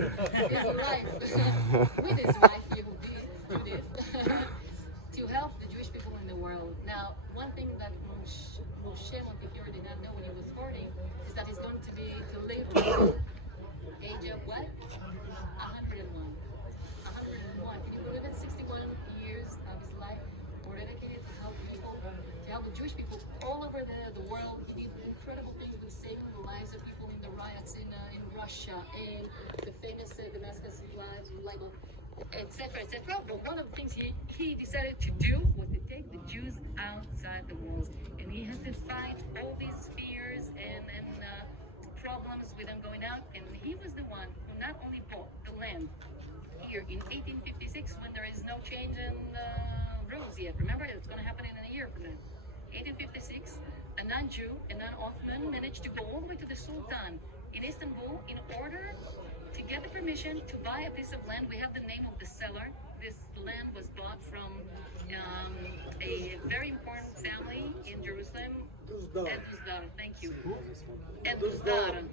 his life with his wife, Yehudit, to help the Jewish people in the world. Now, one thing that Moshe Montefiore did not know when he was 40 is that he's going to live to the age of what? 101. 101. Can you believe it? 61 years of his life were dedicated to help people, to help the Jewish people all over the world. He did incredible things with saving the lives of people in the riots in Russia and the famous Damascus libel, etc., etc. But one of the things he decided to do was to take the Jews outside the walls, and he had to fight all these fears and problems with them going out. And he was the one who not only bought the land here in 1856 when there is no change in rules yet. Remember, it's going to happen in a year from now. 1856, a non-Jew, a non-Ottoman, managed to go all the way to the Sultan in Istanbul in order to get the permission to buy a piece of land. We have the name of the seller. This land was bought from a very important family in Jerusalem. Eduzdar, thank you. Eduzdar.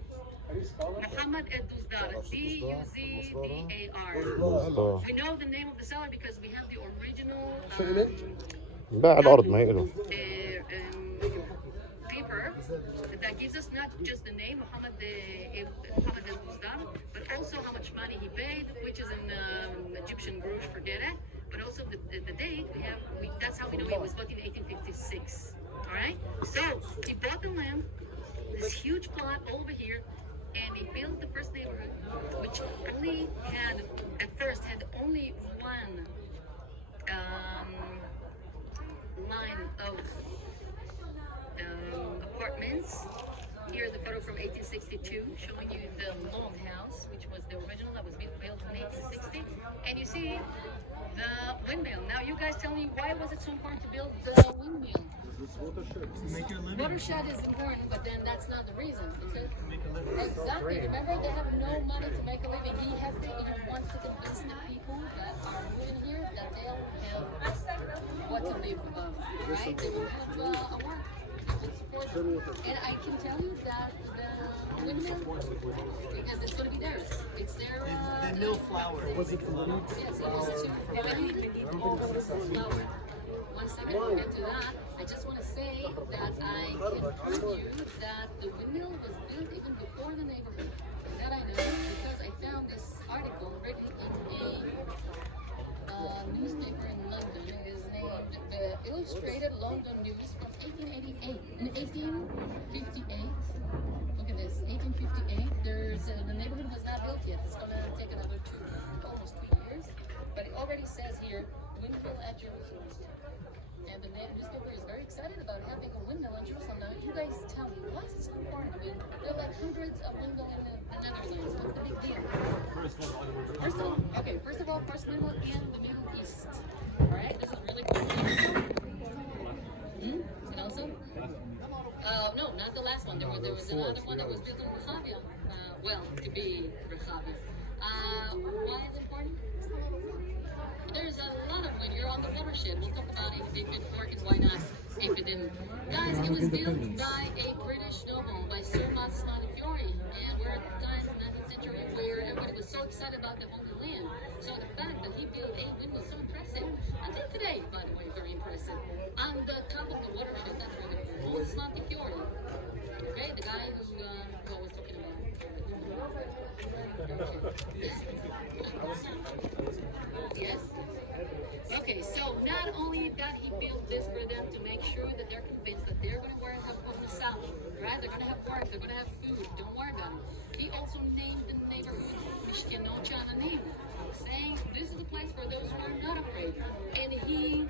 Muhammad Eduzdar. D-U-Z-D-A-R. We know the name of the seller because we have the original باع الأرض ما يقلوا paper that gives us not just the name Muhammad Eduzdar, but also how much money he paid, which is in Egyptian grosh for Dere, but also the date that's how we know he was bought in 1856. All right, so he bought the land, this huge plot over here, and he built the first neighborhood, which only had only one line of apartments. Here's a photo from 1862 showing you the long house, which was the original that was built in 1860. And you see the windmill. Now you guys tell me, why was it so important to build the windmill? Make your living. Watershed is important, but then that's not the reason. Make a living. Exactly. Remember, they have no money to make a living. He has to, wants to convince the people that are moving here that they'll have what to live above, right? They will have a work. And I can tell you that the windmill, because it's going to be theirs. It's their... They mill flour. Was it from the Yes, it was too. Flour. One second, we'll get to that. I just want to say that I can prove you that the windmill was built even before the neighborhood. That I know because I found this article written in a newspaper in London. It is named the Illustrated London News from 1888. In 1858, look at this, 1858, the neighborhood was not built yet. It's going to take another almost 2 years. But it already says here, windmill at Jerusalem. And the newspaper is very excited about having a windmill in Jerusalem. Now, you guys tell me, what's this important? I mean, there are like hundreds of windmills in the Netherlands. What's the big deal? First of all, first windmill in the Middle East. All right, this is really cool. And also, no, not the last one. There was another one that was built in Rehavia. To be Rehavia. Why is it important? There's a lot of when you're on the watershed. We'll talk about it if it worked and why not if it didn't. Guys, it was built by a British noble, by Sir Maurice Montefiore, and we're at the time in the 19th century where everybody was so excited about the Holy Land. So the fact that he built a windmill was so impressive. Until today, by the way, very impressive. On the top of the watershed, that's really cool. Maurice Montefiore, okay, the guy who I was talking about. Yes. Okay, so not only that he built this for them to make sure that they're convinced that they're going to have Musaf, right? They're going to have work, they're going to have food, don't worry about it. He also named the neighborhood Mishkenot Sha'anim, saying this is a place for those who are not afraid. And he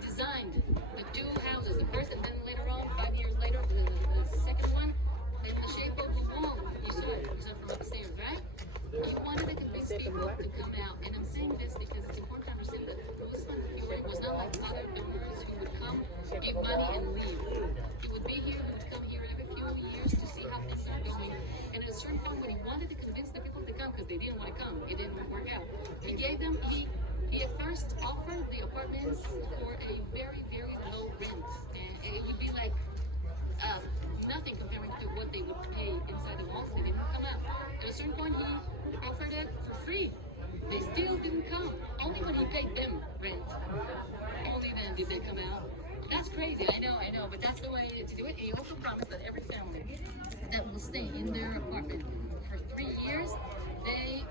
designed the two houses, the first and then later on, 5 years later, the second one, in the shape of a wall. You saw it from upstairs, right? He wanted to convince people to come out, and I'm saying this because it's important to understand that Louis Montefiore was not like other builders who would come, give money, and leave. He would be here, he would come here every few years to see how things are going, and at a certain point when he wanted to convince the people to come, because they didn't want to come, it didn't work out, he gave them, he at first offered the apartments for a very, very low rent, and it would be like nothing comparing to what they would pay inside the walls. They didn't come out. At a certain point, he offered it for free. They still didn't come. Only when he paid them rent. Only then did they come out. That's crazy. I know, but that's the way to do it. He also promised that every family that will stay in their apartment for 3 years, they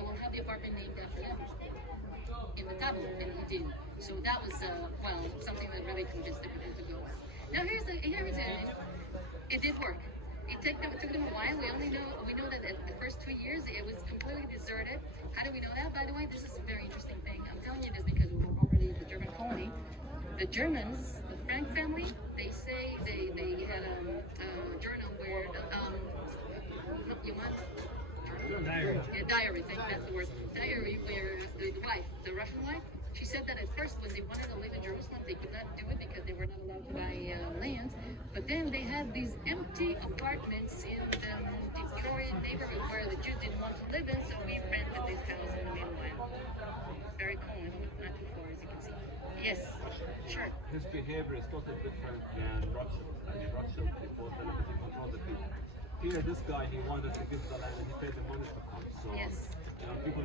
will have the apartment named after him in the tablet, and he did. So that was something that really convinced the people to go. Now here's it. It did work. It took them a while. We know that the first 2 years it was completely deserted. How do we know that? By the way, this is a very interesting thing. I'm telling you this because we were already in the German colony. The Germans, the Frank family, they say they had a journal where you want. Diary. Yeah, diary, I think that's the word. Diary where the wife, the Russian wife, she said that at first when they wanted to live in Jerusalem, they could not do it because they were not allowed to buy land. But then they had these empty apartments in the Detroit neighborhood where the Jews didn't want to live in, so we rented this house in the meanwhile. Very cool, not too far as you can see. Yes, sure. His behavior is totally different than Rothschild. I mean, Rothschild people deliberately control the people. Here, this guy, he wanted to give the land and he paid the money to come. So, Yes. people